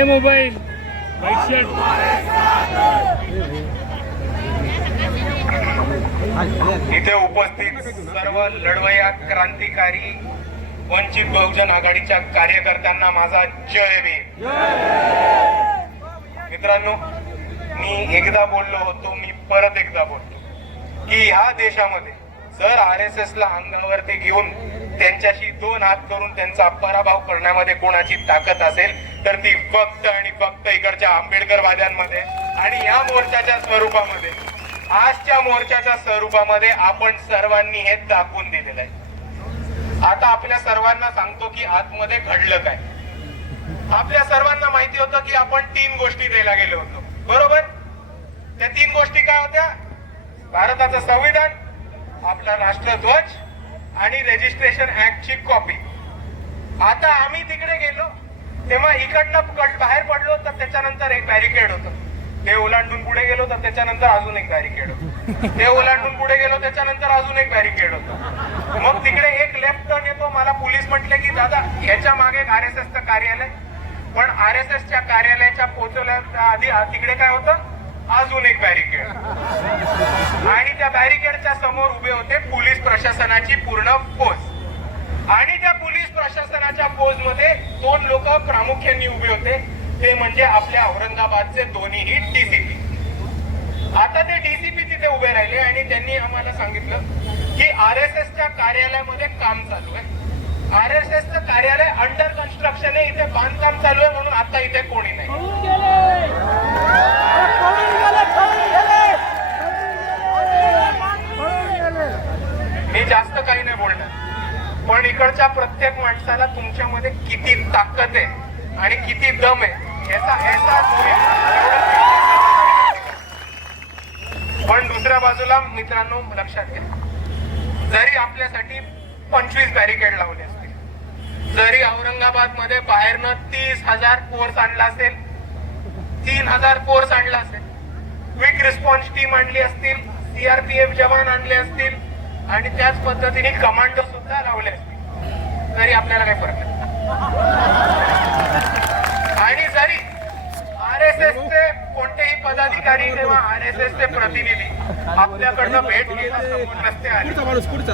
हे मोबाईल. इथे उपस्थित सर्व लढवया क्रांतिकारी वंचित बहुजन आघाडीच्या कार्यकर्त्यांना माझा जय भीम. मित्रांनो मी एकदा बोललो होतो मी परत एकदा बोलतो की ह्या देशामध्ये जर आर एस एस ला अंगावरती घेऊन त्यांच्याशी दोन हात करून त्यांचा पराभव करण्यामध्ये कोणाची ताकद असेल तर ती फक्त आणि फक्त इकडच्या आंबेडकर वाद्यांमध्ये आणि या मोर्चाच्या स्वरूपामध्ये आजच्या मोर्चाच्या स्वरूपामध्ये आपण सर्वांनी हे दाखवून दिलेलं आहे. आता आपल्या सर्वांना सांगतो की आतमध्ये घडलं काय. आपल्या सर्वांना माहिती होतं की आपण तीन गोष्टी द्यायला गेलो होतो. बरोबर? त्या तीन गोष्टी काय होत्या? भारताचं संविधान आपला राष्ट्रध्वज आणि रेजिस्ट्रेशन ऍक्टची कॉपी आता आम्ही तिकडे गेलो. तेव्हा इकडनं कट बाहेर पडलो तर त्याच्यानंतर एक बॅरिकेड होतं. ते ओलांडून पुढे गेलो तर त्याच्यानंतर अजून एक बॅरिकेड होतं. ते ओलांडून पुढे गेलो त्याच्यानंतर अजून एक बॅरिकेड होतं. मग तिकडे एक लेफ्ट टर्न येतो. मला पोलीस म्हटले की दादा ह्याच्या मागे आर एस एसचं कार्यालय. पण आर एस एसच्या कार्यालयाच्या पोहोचवण्याच्या आधी तिकडे काय होतं? अजून एक बॅरिकेड आणि त्या बॅरिकेडच्या समोर उभे होते पोलीस प्रशासनाची पूर्ण फोर्स आणि त्या पोलीस प्रशासनाच्या फौजमध्ये दोन लोक प्रामुख्याने उभे होते. ते म्हणजे आपल्या औरंगाबादचे दोन्हीही डीसीपी आता ते डीसीपी तिथे उभे राहिले आणि त्यांनी आम्हाला सांगितलं की आर एस एसच्या कार्यालयामध्ये काम चालू आहे. आर एस एसचं कार्यालय अंडर कन्स्ट्रक्शन आहे इथे बांधकाम चालू आहे म्हणून आता इथे कोणी नाही. मी जास्त काही नाही बोलणार. पण इकडच्या प्रत्येक माणसाला तुमच्यामध्ये किती ताकद आहे आणि किती दम आहे याचा एहसास पण दुसऱ्या बाजूला मित्रांनो लक्षात घ्या. जरी आपल्यासाठी पंचवीस बॅरिकेड लावले असतील जरी औरंगाबादमध्ये बाहेरनं तीस हजार कोर्स आणला असेल तीन हजार कोर्स आणला असेल क्विक रिस्पॉन्स टीम आणली असतील सीआरपीएफ जवान आणले असतील आणि त्याच पद्धतीने कमांडो तरी आपल्याला काही फरक नाही. आणि जरी आर एस एस चे कोणतेही पदाधिकारी किंवा आर एस एस चे प्रतिनिधी आपल्याकडनं भेट आले.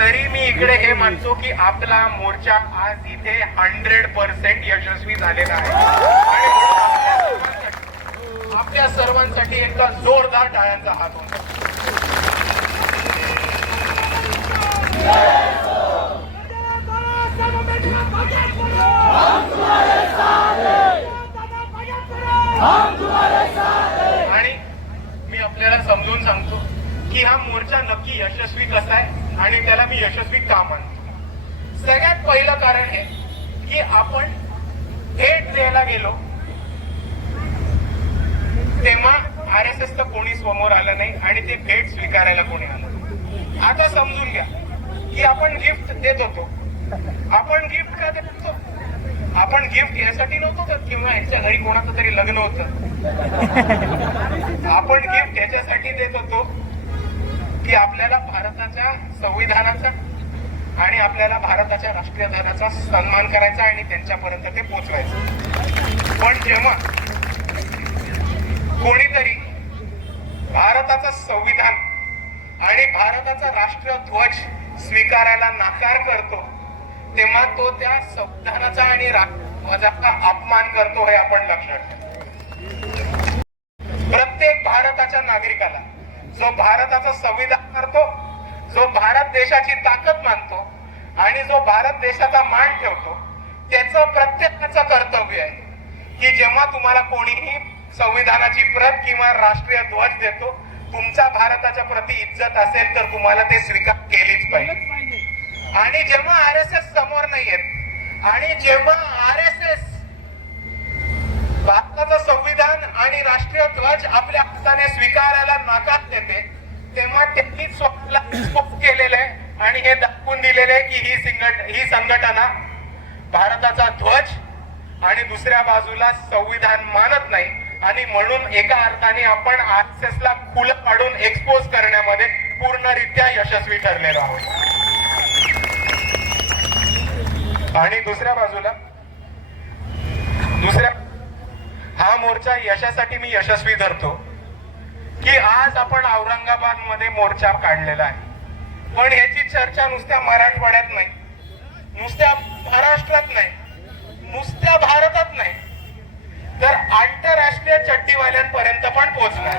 तरी मी इकडे हे मानतो की आपला मोर्चा आज इथे हंड्रेड पर्सेंट यशस्वी झालेला आहे. आपल्या सर्वांसाठी- आपल्या सर्वांसाठी एका जोरदार टाळ्यांचा हात होता. आणि मी आपल्याला समजून सांगतो की हा मोर्चा नक्की यशस्वी कसा आहे आणि त्याला मी यशस्वी का मानतो? सगळ्यात पहिलं कारण हे की आपण थेट द्यायला गेलो तेव्हा आर एस एस कोणी समोर आलं नाही आणि ते भेट स्वीकारायला कोणी आलं आता समजून घ्या की आपण गिफ्ट देत होतो. आपण गिफ्ट का देतो आपण गिफ्ट यासाठी नव्हतो तर किंवा यांच्या घरी कोणाचं तरी लग्न होतं? आपण गिफ्ट याच्यासाठी देत होतो की आपल्याला भारताच्या संविधानाचा आणि आपल्याला भारताच्या राष्ट्रीय ध्वजाचा सन्मान करायचा आणि त्यांच्यापर्यंत ते पोचवायचं पण जेव्हा कोणीतरी भारताचं संविधान आणि भारताचा राष्ट्रध्वज स्वीकारायला नाकार करतो तेव्हा तो त्या संविधानाचा आणि राष्ट्रध्वजाचा अपमान करतो हे आपण लक्षात ठेवा. प्रत्येक भारताच्या नागरिकाला जो भारताचं संविधान करतो जो भारत देशाची ताकद मानतो आणि जो भारत देशाचा मान ठेवतो त्याचं प्रत्येकाचं कर्तव्य आहे की जेव्हा तुम्हाला कोणीही संविधानाची प्रत किंवा राष्ट्रीय ध्वज देतो तुमचा भारताच्या प्रति इज्जत असेल तर तुम्हाला ते स्वीकार केलीच पाहिजे. आणि जेव्हा आर एस एस समोर नाही येत आणि जेव्हा आर एस एस भारताचं संविधान आणि राष्ट्रीय ध्वज आपल्या हाताने स्वीकारायला नाकार देते तेव्हा त्यांनी स्वतःला expose केलेलं आहे आणि हे दाखवून दिलेलं आहे की ही संघट ही संघटना भारताचा ध्वज आणि दुसऱ्या बाजूला संविधान मानत नाही. आणि म्हणून एका अर्थाने आपण आर एस ला खुलं पाडून एक्सपोज करण्यामध्ये पूर्णरित्या यशस्वी ठरलेलो आहोत. आणि दुसऱ्या बाजूला दुसऱ्या हा मोर्चा यशासाठी मी यशस्वी धरतो की आज आपण औरंगाबादमध्ये मोर्चा काढलेला आहे. पण याची चर्चा नुसत्या मराठवाड्यात नाही नुसत्या महाराष्ट्रात नाही नुसत्या भारतात नाही तर आंतरराष्ट्रीय चट्टीवाल्यांपर्यंत पण पोहोचणार.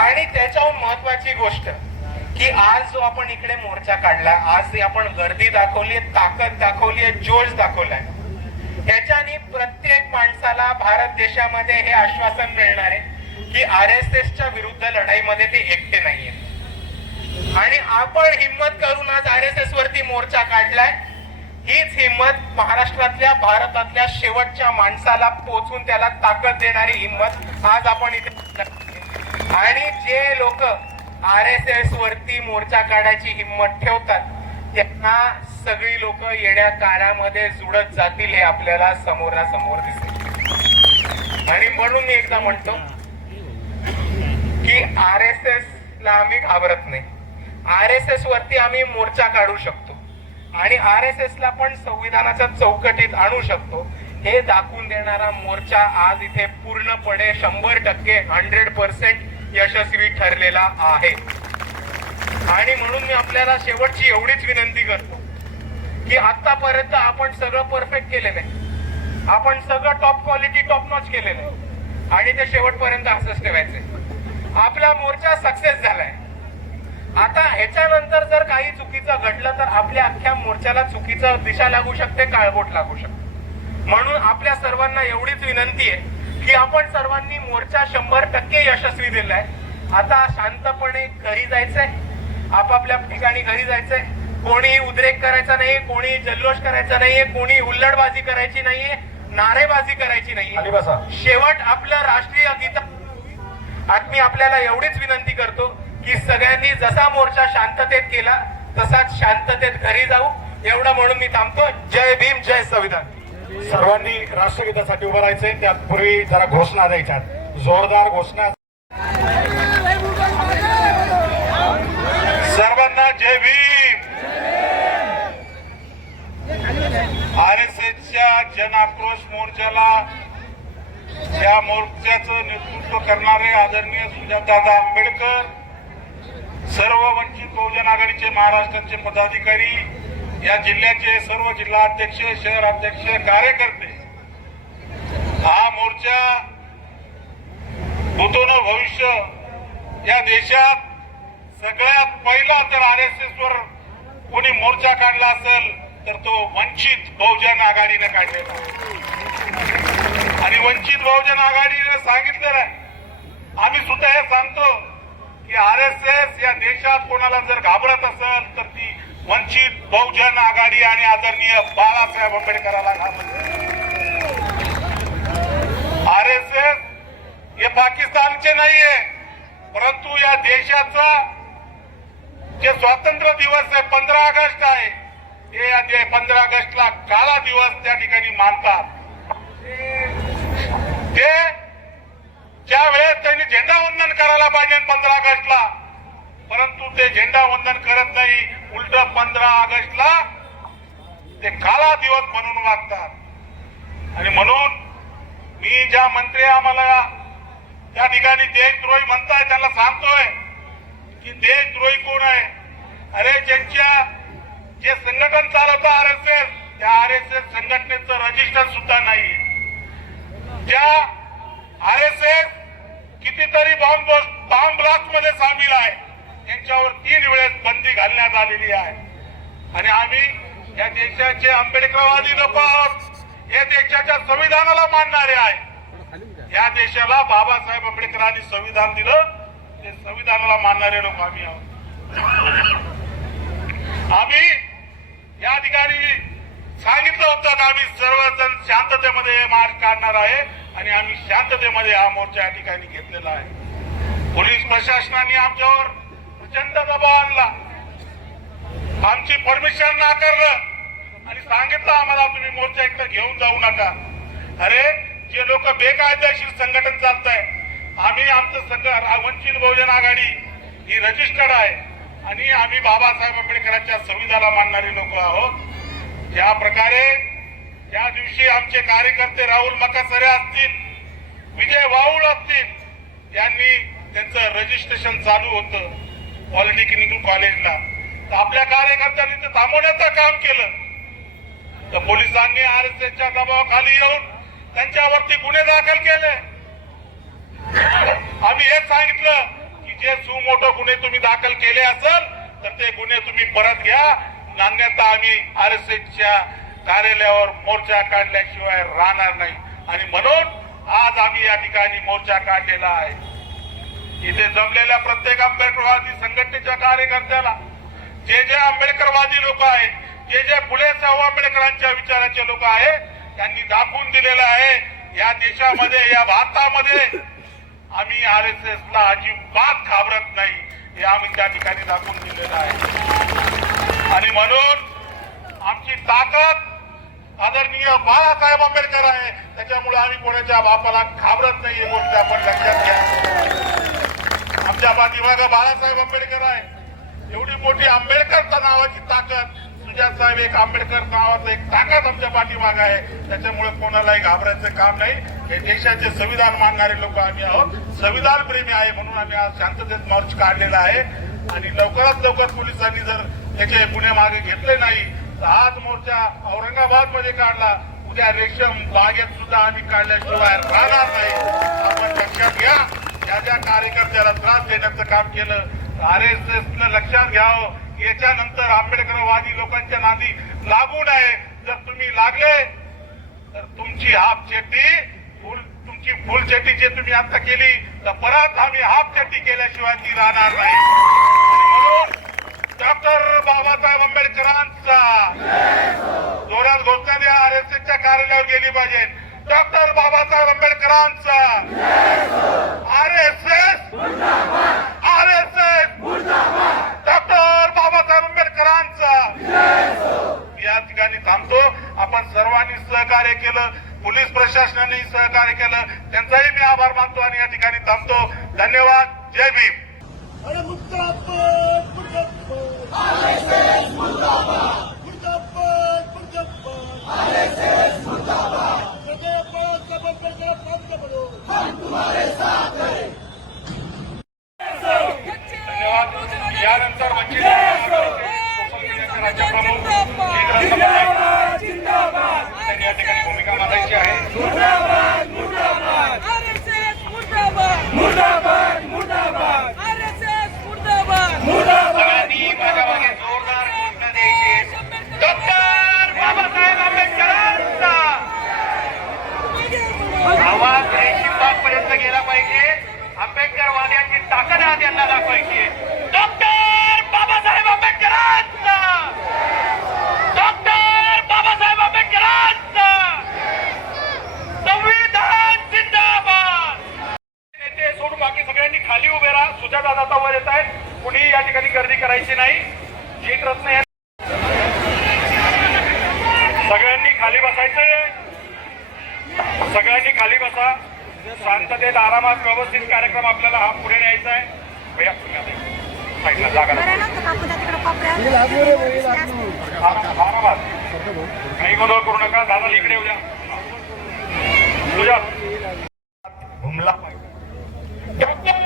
आणि त्याच्याहून महत्वाची गोष्ट की आज जो आपण इकडे मोर्चा काढला आज आपण गर्दी दाखवली ताकद दाखवली जोश दाखवलाय ह्याच्याने प्रत्येक माणसाला भारत देशामध्ये हे आश्वासन मिळणार आहे की आर एस एसच्या विरुद्ध लढाईमध्ये ते एकटे नाहीये. आणि आपण हिंमत करून आज आर एस एस वरती मोर्चा काढलाय हीच हिंमत महाराष्ट्रातल्या भारतातल्या शेवटच्या माणसाला पोचून त्याला ताकद देणारी हिंमत आज आपण इथे आणि जे लोक आर एस एस वरती मोर्चा काढायची हिंमत ठेवतात. त्यांना सगळी लोक येण्या काळामध्ये जुळत जातील हे आपल्याला समोरासमोर दिसेल आणि म्हणून मी एकदा म्हणतो की आर एस एस ला आम्ही घाबरत नाही. आर एस एस वरती आम्ही मोर्चा काढू शकतो. आणि आर एस एस ला पण संविधानाच्या चौकटीत आणू शकतो. हे दाखवून देणारा मोर्चा आज इथे पूर्णपणे शंभर टक्के हंड्रेड पर्सेंट यशस्वी ठरलेला आहे. आणि म्हणून मी आपल्याला शेवटची एवढीच विनंती करतो की आतापर्यंत आपण सगळं परफेक्ट केलेलं आहे. आपण सगळं टॉप क्वालिटी टॉप नॉच केलेलं आहे. आणि ते शेवटपर्यंत असंच ठेवायचंय आपला मोर्चा सक्सेस झालाय. आता ह्याच्यानंतर जर काही चुकीचं घडलं तर आपल्या अख्ख्या मोर्चाला चुकीचं दिशा लागू शकते काळबोट लागू शकते. म्हणून आपल्या सर्वांना एवढीच विनंती आहे की आपण सर्वांनी मोर्चा शंभर टक्के यशस्वी दिलाय आता शांतपणे घरी जायचंय. आपापल्या ठिकाणी घरी जायचंय. कोणी उद्रेक करायचा नाही कोणी जल्लोष करायचा नाहीये कोणी हुल्लडबाजी करायची नाहीये नारेबाजी करायची नाहीये. शेवट आपलं राष्ट्रीय गीत आज मी आपल्याला एवढीच विनंती करतो की सगळ्यांनी जसा मोर्चा शांततेत केला तसाच शांततेत घरी जाऊ. एवढं म्हणून मी थांबतो. जय भीम जय संविधान. सर्वांनी राष्ट्रगीतासाठी उभं राहायचंय. त्यापूर्वी जरा घोषणा द्यायच्या जोरदार घोषणा. सर्वांना जय भीम. आर एस एसच्या जन आक्रोश मोर्चाला या मोर्चाचं नेतृत्व करणारे आदरणीय सुजातदादा आंबेडकर सर्व वंचित बहुजन आघाडीचे महाराष्ट्राचे पदाधिकारी या जिल्ह्याचे सर्व जिल्हा अध्यक्ष शहर अध्यक्ष कार्यकर्ते हा मोर्चा भूतोन भविष्य या देशात सगळ्यात पहिला जर आर एस एस वर कोणी मोर्चा काढला असेल तर तो वंचित बहुजन आघाडीने काढलेला आणि वंचित बहुजन आघाडीने सांगितलेलं आहे आम्ही सुद्धा हे सांगतो की आर एस एस या देशात कोणाला जर घाबरत असेल तर ती वंचित बहुजन आघाडी आणि आदरणीय बाळासाहेब आंबेडकराला घाबरते आर एस एस हे पाकिस्तानचे नाहीये परंतु या देशाचा जे स्वातंत्र्य दिवस आहे पंधरा ऑगस्ट आहे हे जे पंधरा ऑगस्टला काळा दिवस त्या ठिकाणी मानतात. ते ज्या वेळेस त्यांनी झेंडा वंदन करायला पाहिजे पंधरा ऑगस्टला परंतु ते झेंडा वंदन करत नाही. उलट पंधरा ऑगस्टला ते काळा दिवस म्हणून वागतात. आणि म्हणून मी ज्या मंत्री आम्हाला त्या ठिकाणी देशद्रोही म्हणताय त्यांना सांगतोय की देशद्रोही कोण आहे? अरे ज्यांच्या जे संघटन चालवतं आर एस एस त्या आर एस एस संघटनेचं रजिस्टर सुद्धा नाही त्या आर एस एस कितीतरी बॉम्ब बॉम्ब ब्लास्टमध्ये सामील आहे. त्यांच्यावर तीन वेळेस बंदी घालण्यात आलेली आहे. आणि आम्ही या देशाचे आंबेडकरवादी लोक आहोत. या देशाच्या संविधानाला मानणारे आहे. या देशाला बाबासाहेब आंबेडकरांनी संविधान दिलं. ते संविधानाला मानणारे लोक आम्ही आहोत. आम्ही या ठिकाणी सांगितलं होतं की आम्ही सर्वजण शांततेमध्ये मार्ग मार्च काढणार आहे आणि आम्ही शांततेमध्ये हा मोर्चा या ठिकाणी घेतलेला आहे. पोलीस प्रशासनाने आमच्यावर प्रचंड दबाव आणला आमची परमिशन नाकारलं. आणि सांगितलं आम्हाला तुम्ही मोर्चा इकडे घेऊन जाऊ नका. अरे जे लोक बेकायदेशीर संघटन चालत आहे आम्ही आमचं संघ वंचित बहुजन आघाडी ही रजिस्टर्ड आहे. आणि आम्ही बाबासाहेब आंबेडकरांच्या संविधानाला मानणारी लोक आहोत. ज्या प्रकारे या दिवशी आमचे कार्यकर्ते राहुल मकासरे असतील विजय वाऊळ असतील यांनी त्यांचं रजिस्ट्रेशन चालू होतं. पॉलिटेक्निकल कॉलेजला. तर आपल्या कार्यकर्त्यांनी ते थांबवण्याचं काम केलं. तर पोलिसांनी आर एस एसच्या दबावाखाली येऊन त्यांच्यावरती गुन्हे दाखल केले. आम्ही हेच सांगितलं की जे सुमोठो गुन्हे तुम्ही दाखल केले असेल तर ते गुन्हे तुम्ही परत घ्या. नान्यता आम्ही आर एस एसच्या कार्यालयावर मोर्चा काढल्याशिवाय राहणार नाही. आणि म्हणून आज आम्ही या ठिकाणी मोर्चा काढलेला आहे. इथे जमलेल्या प्रत्येक आंबेडकरवादी संघटनेच्या कार्यकर्त्याला जे जे आंबेडकरवादी लोक आहेत जे जे फुले साहू आंबेडकरांच्या विचाराचे लोक आहेत त्यांनी दाखवून दिलेलं आहे या देशामध्ये या भारतामध्ये आम्ही आर एस एस ला अजिबात घाबरत नाही हे आम्ही त्या ठिकाणी दाखवून दिलेलं आहे. आणि म्हणून आमची ताकद आदरणीय बाळासाहेब आंबेडकर आहे त्याच्यामुळे आम्ही कोणाच्या बापाला घाबरत नाही ही गोष्ट आपण लक्षात घ्या. आमच्या पाठीमागं बाळासाहेब आंबेडकर आहे. एवढी मोठी आंबेडकर नावाची ताकद. सुजात साहेब एक आंबेडकर नावाचं एक ताकद आमच्या पाठीमाग आहे. त्याच्यामुळे कोणालाही घाबरायचं काम नाही. हे देशाचे संविधान मानणारे लोक आम्ही आहोत. संविधान प्रेमी आहे म्हणून आम्ही आज शांततेत मार्च काढलेला आहे. आणि लवकरात लवकर पोलिसांनी जर त्याचे गुन्हे मागे घेतले नाही तर आज मोर्चा औरंगाबादमध्ये काढला. उद्या रेशम बागेत सुद्धा आम्ही काढल्याशिवाय राहणार नाही. आपण लक्षात घ्या. ज्या ज्या कार्यकर्त्याला त्रास देण्याचं काम केलं आर एस एस न लक्षात घ्यावं. याच्यानंतर आंबेडकरवादी लोकांच्या नादी लागू नये. जर तुम्ही लागले तर तुमची हाफ चेटी फुल तुमची फुल चेटी जे तुम्ही आता केली तर परत आम्ही हाफ चेटी केल्याशिवाय ती राहणार नाही. म्हणून डॉक्टर बाबासाहेब आंबेडकरांचा जोरात घोषणा द्या आर एस एसच्या कार्यालयावर गेली पाहिजे. डॉक्टर बाबासाहेब आंबेडकरांचा. R S S. R S S. Doctor Babasaheb आंबेडकरांचा. या ठिकाणी थांबतो. आपण सर्वांनी सहकार्य केलं. पोलीस प्रशासनाने सहकार्य केलं. त्यांचाही मी आभार मानतो आणि या ठिकाणी थांबतो. धन्यवाद. जय भीम. अरे मुर्दाबाद मुर्दाबाद मुर्दाबाद मुर्दाबाद सदैव बाळासाहेब आंबेडकर प्राप्त करो धन्यवाद यानंतर वंचित बहुजन आघाडीचे सोशल मीडियाचे राज्यप्रमुख केंद्र समन्वयक त्यांनी या ठिकाणी भूमिका मांडायची आहे आरएसएस मुर्दाबाद मुर्दाबाद मुर्दाबाद आरएसएस मुर्दाबाद सगळ्यांनी माझ्या मागे जोरदार घोषणा द्यायची डॉक्टर बाबासाहेब आंबेडकरांचा आवाज रेशीमबाग पर्यंत गेला पाहिजे आंबेडकरवाद्यांची ताकद त्यांना दाखवायची डॉक्टर बाबासाहेब आंबेडकरांचा! डॉक्टर बाबासाहेब आंबेडकरांचा! संविधान जिंदाबाद! नेते सोडून बाकी सगळ्यांनी खाली उभे राहा. सुजाता दादा वर येत आहेत. कुणी या ठिकाणी गर्दी करायची नाही. जीतरत्न या सगळ्यांनी खाली बसायचंय सगळ्यांनी खाली बसा. शांततेत आरामात व्यवस्थित कार्यक्रम आपल्याला हा पुढे न्यायचा आहे. भैया गोंधळ करू नका दादा इकडे येऊ द्या सुजात हुमला पाहिजे.